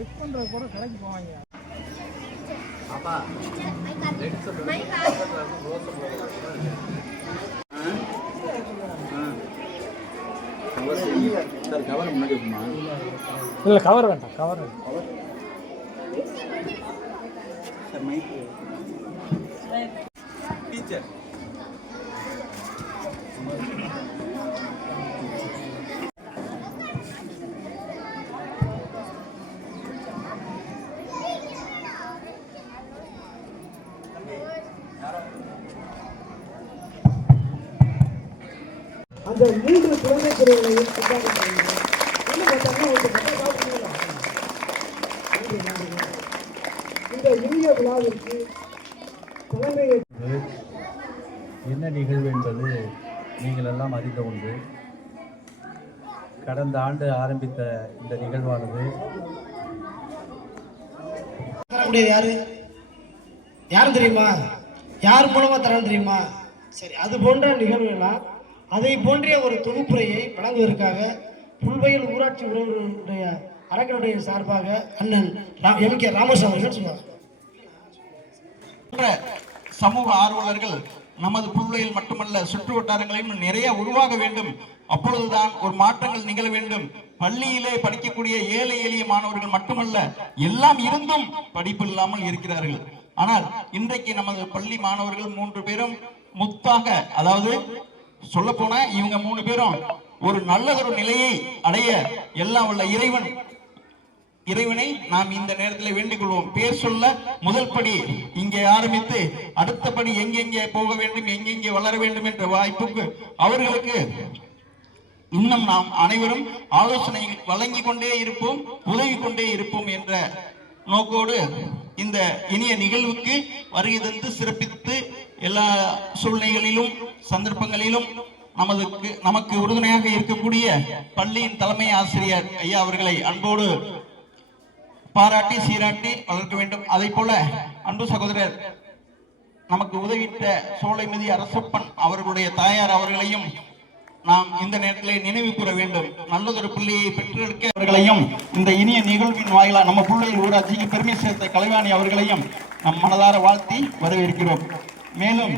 Check பண்ணுறது கூட கடைக்கு போவாங்க. இல்லை கவர் வேண்டாம், கவர் டீச்சர் அந்த 3 குழந்தை பிரிவுகளையும் இந்த இனிய விழாவிற்கு தலைமை என்ன நிகழ்வு என்பது நீங்கள் எல்லாம் அறிந்த ஒன்று. கடந்த ஆண்டு ஆரம்பித்த இந்த நிகழ்வானது யாரு யாரும் தெரியுமா? யார் மூலமா தரணும் தெரியுமா? சரி, அது போன்ற நிகழ்வுகளாம் அதை போன்ற ஒரு தொகுப்புரையை வழங்குவதற்காக புல்வயல் ஊராட்சி உறவுகளுடைய அறக்கட்டளை சார்பாக அண்ணன் எம்.கே. ராமசாமி அவர்கள் சொல்வார். சமூக ஆர்வலர்கள் நமது புல்வயல் மட்டுமல்ல சுற்று வட்டாரங்களையும் நிறைய உருவாக வேண்டும். அப்பொழுதுதான் ஒரு மாற்றங்கள் நிகழ வேண்டும். பள்ளியிலே படிக்கக்கூடிய ஏழை எளிய மாணவர்கள் மட்டுமல்ல, எல்லாம் இருந்தும் படிப்பு இல்லாமல் இருக்கிறார்கள். ஆனால் இன்றைக்கு நமது பள்ளி மாணவர்கள் 3 பேரும் முத்தாக, அதாவது சொல்ல போனா இவங்க 3 பேரும் ஒரு நல்லதொரு நிலையை அடைய எல்லாம் உள்ள இறைவனை நாம் இந்த நேரத்தில் வேண்டிக் கொள்வோம். பேர் சொல்ல முதல் படி இங்கே ஆரம்பித்து அடுத்த படி எங்கெங்கே போக வேண்டும், எங்கெங்கே வளர வேண்டும் என்ற வாய்ப்புக்கு அவர்களுக்கு இன்னும் நாம் அனைவரும் ஆலோசனை வழங்கி கொண்டே இருப்போம், உதவி கொண்டே இருப்போம் என்ற நோக்கோடு இந்த இனிய நிகழ்வுக்கு வருகை தந்து சிறப்பித்து எல்லா சூழ்நிலைகளிலும் சந்தர்ப்பங்களிலும் நமக்கு உறுதுணையாக இருக்கக்கூடிய பள்ளியின் தலைமை ஆசிரியர் ஐயா அவர்களை அன்போடு பாராட்டி சீராட்டி வளர்க்க வேண்டும். அதை போல அன்பு சகோதரர் நமக்கு உதவிட்ட சோலைமதி அரசப்பன் அவர்களுடைய தாயார் அவர்களையும் நாம் இந்த நேரத்தில் நினைவு கூற வேண்டும். நல்லதொரு பிள்ளையை பெற்றெடுக்க அவர்களையும் இந்த இனிய நிகழ்வின் வாயிலாக நம்ம பிள்ளை ஊராட்சிக்கு பெருமை சேர்த்த கலைவாணி அவர்களையும் நம் மனதார வாழ்த்தி வரவேற்கிறோம். மேலும்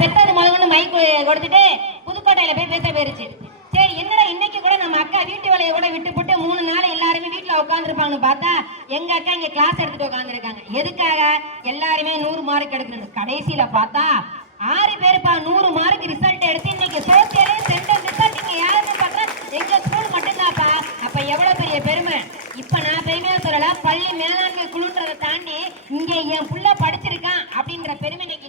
பெற்றது முதல்ல மைக் கொடுத்துட்டு புதுக்கோட்டையில போய் பேச போயிருச்சு. சரி, என்னடா இன்னைக்கு கூட நம்ம அக்கா வீட்டு வேலையை கூட விட்டு போட்டு 3 நாள் எல்லாருமே வீட்டுல உட்காந்துருப்பாங்கன்னு பார்த்தா எங்க அக்கா இங்க கிளாஸ் எடுத்துட்டு உட்காந்துருக்காங்க. எதுக்காக? எல்லாருமே 100 மார்க் எடுக்கணும். கடைசியில பார்த்தா 6 பேருப்பா 100 மார்க் ரிசல்ட் எடுத்து இன்னைக்கு சோசியல் சென்டர் ரிசல்ட் இங்க யாருமே பார்த்தா எங்க ஸ்கூல் மட்டும்தான்ப்பா. அப்ப எவ்வளவு பெரிய பெருமை. இப்ப நான் பெருமையா சொல்லல, பள்ளி மேலாண்மை குழுன்றதை தாண்டி இங்க என் புள்ள படிச்சிருக்கான் அப்படின்ற பெருமை இன்னைக்கு.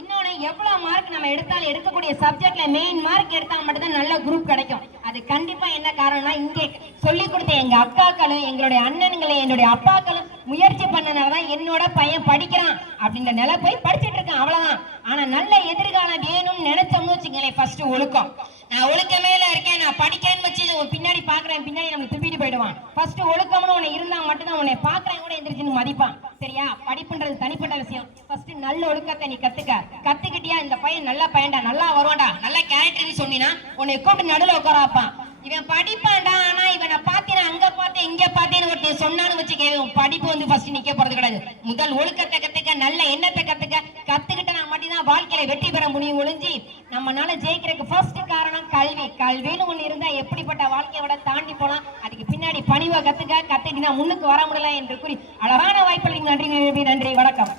இன்னொன்னு எவ்வளவு மார்க் நம்ம எடுத்தாலும் எடுக்கக்கூடிய சப்ஜெக்ட்ல மெயின் மார்க் எடுத்தா மட்டும்தான் நல்ல குரூப் கிடைக்கும். அது கண்டிப்பா என்ன காரணம்னா இங்கே சொல்லி கொடுத்த எங்க அக்காக்களும் எங்களுடைய அண்ணன்களும் என்னுடைய அப்பாக்களும் முயற்சி பண்ணனாலதான் என்னோட பையன் படிக்கிறான் அப்படின்ற நிலை போய் படிச்சுட்டு இருக்கான், அவ்வளவுதான். ஆனா நல்ல எதிர்காலம் வேணும்னு நினைச்சோம்னு வச்சுங்களேன், ஃபர்ஸ்ட் ஒழுக்கம். நான் ஒழுக்கமேல இருக்கேன், நான் படிக்கிறேன்னு வச்சு பின்னாடி பாக்குறேன், பின்னாடி நமக்கு துப்பிட்டு போயிடுவான். ஃபர்ஸ்ட் ஒழுக்கம்னு உன்னை இருந்தா மட்டும்தான் உன்னை பாக்குறேன் கூட எந்திரிச்சுன்னு மதிப்பான். சரியா? படிப்புன்றது தனிப்பட்ட விஷயம். ஃபர்ஸ்ட் நல்ல ஒழுக்கத்தை நீ கத்துக்கிட்டியா, இந்த பையன் நல்ல பையன்டா, நல்லா வருவான்டா, நல்ல கேரக்டர்னு சொன்னீங்கன்னா உன்னை கூப்பிட்டு நடுவில் உட்கார வைப்பான். இவன் படிப்பான்டா, ஆனா இவனை பார்த்தேன் அங்க பார்த்தேன் இங்க பார்த்தேன்னு ஒருத்தன் சொன்னான்னு வச்சுக்கேன், படிப்பு வந்து ஃபர்ஸ்ட் நிக்க போறது கிடையாது. முதல் ஒழுக்கத்தை கத்துக்க, நல்ல எண்ணத்தை கத்துக்கிட்டா மட்டும்தான் வாழ்க்கையில வெற்றி பெற முடியும். ஒழிஞ்சு நம்மளால ஜெயிக்கிறதுக்கு ஃபர்ஸ்ட் காரணம் கல்வி. கல்வின்னு ஒண்ணு இருந்தா எப்படிப்பட்ட வாழ்க்கையோட தாண்டி போலாம். அதுக்கு பின்னாடி பணிவை கத்துக்கிட்டா முன்னுக்கு வர முடியல என்று கூறி அழகான வாய்ப்புகளுக்கு நன்றி. நன்றி, வணக்கம்.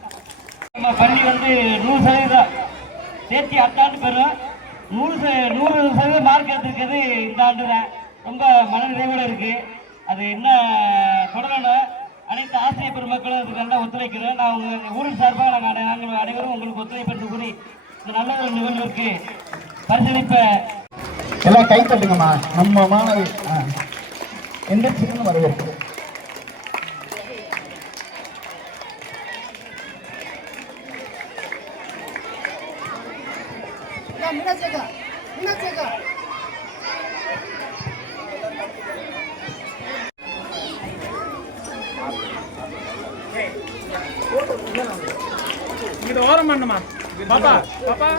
நம்ம பள்ளி வந்து 100% தேர்ச்சி அடுத்த ஆண்டு பெறும். 100% மார்க் எடுத்துருக்கிறது இந்த ஆண்டு தான். ரொம்ப மனநிறைவோடு இருக்கு. அது என்ன தொடரணும். அனைத்து ஆசிரியர் பெருமக்களும் அதுக்கு நல்லா ஒத்துழைக்கிறோம். நான் உங்கள் ஊரின் சார்பாக நாங்கள் அனைவரும் உங்களுக்கு ஒத்துழைப்பு என்று கூறி இந்த நல்ல ஒரு நிகழ்வுக்கு பரிசளிப்ப எல்லாம் கை தட்டுங்கம்மா. நம்ம மாணவி எந்த சின்ன வரவேற்பு. இது ஓரம் பண்ணுமா பாப்பா? பாப்பா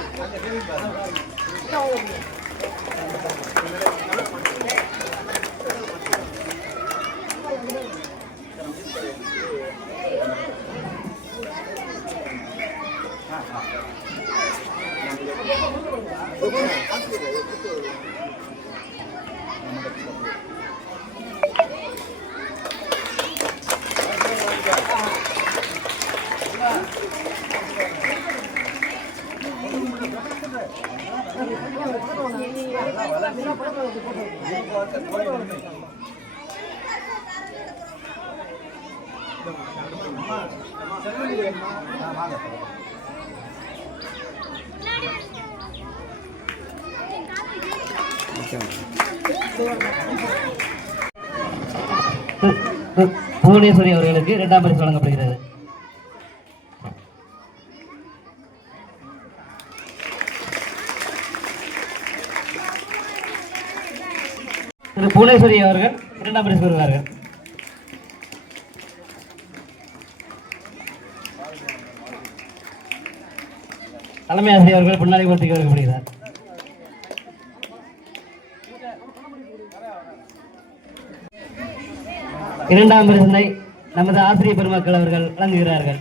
புவனேஸ்வரி அவர்களுக்கு 2ஆம் பரிசு வழங்கப்படுகிறது. திரு புவனேஸ்வரி அவர்கள் 2ஆம் பரிசு பெறுவார்கள். தலைமை ஆசிரியர் அவர்கள் பின்னாடி ஒருத்திக்கு வழங்கப்படுகிறார். இரண்டாம் பரிசினை நமது ஆசிரியர் பெருமக்கள் அவர்கள் வழங்குகிறார்கள்.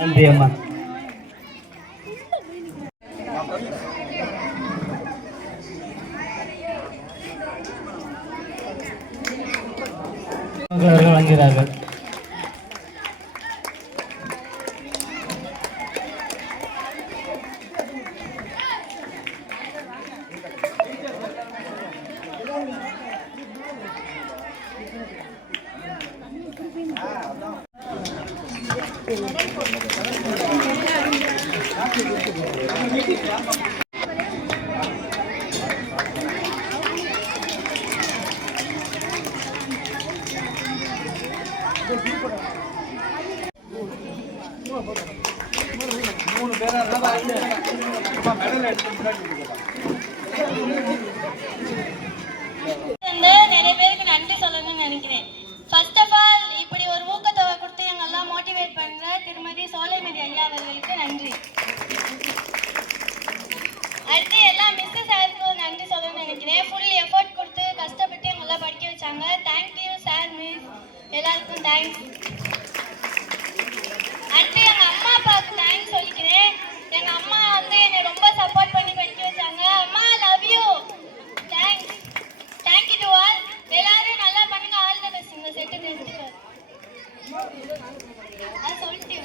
நன்றி அம்மா. அவர்கள் வழங்குகிறார்கள். நிறைய பேருக்கு நன்றி சொல்லணும்னு நினைக்கிறேன். ஃபர்ஸ்ட் ஆஃப் ஆல் இப்படி ஒரு ஊக்கத்தொகை கொடுத்து எங்கெல்லாம் மோட்டிவேட் பண்ற திருமதி சோலைமதி ஐயா அவர்களுக்கு நன்றி. அடுத்து எல்லா மிஸ்ஸஸ் சாருக்கும் நன்றி சொல்லணும்னு நினைக்கிறேன். ஃபுல் எஃபர்ட் கொடுத்து கஷ்டப்பட்டு எங்கெல்லாம் படிக்க வச்சாங்க. தேங்க்யூ சார், மிஸ், எல்லாருக்கும் தேங்க்ஸ். அடுத்து எங்க அம்மா அப்பாவுக்கு தேங்க்ஸ் சொல்லிக்கிறேன். எங்க அம்மா வந்து என்னை ரொம்ப சப்போர்ட் பண்ணி படிக்க வச்சாங்க. அம்மா love you, thanks. Thank you to all. எல்லாரும் நல்லா பண்ணுங்க. All the best. இந்த செட்டு எடுத்துட்டு அது சொல்லிட்டு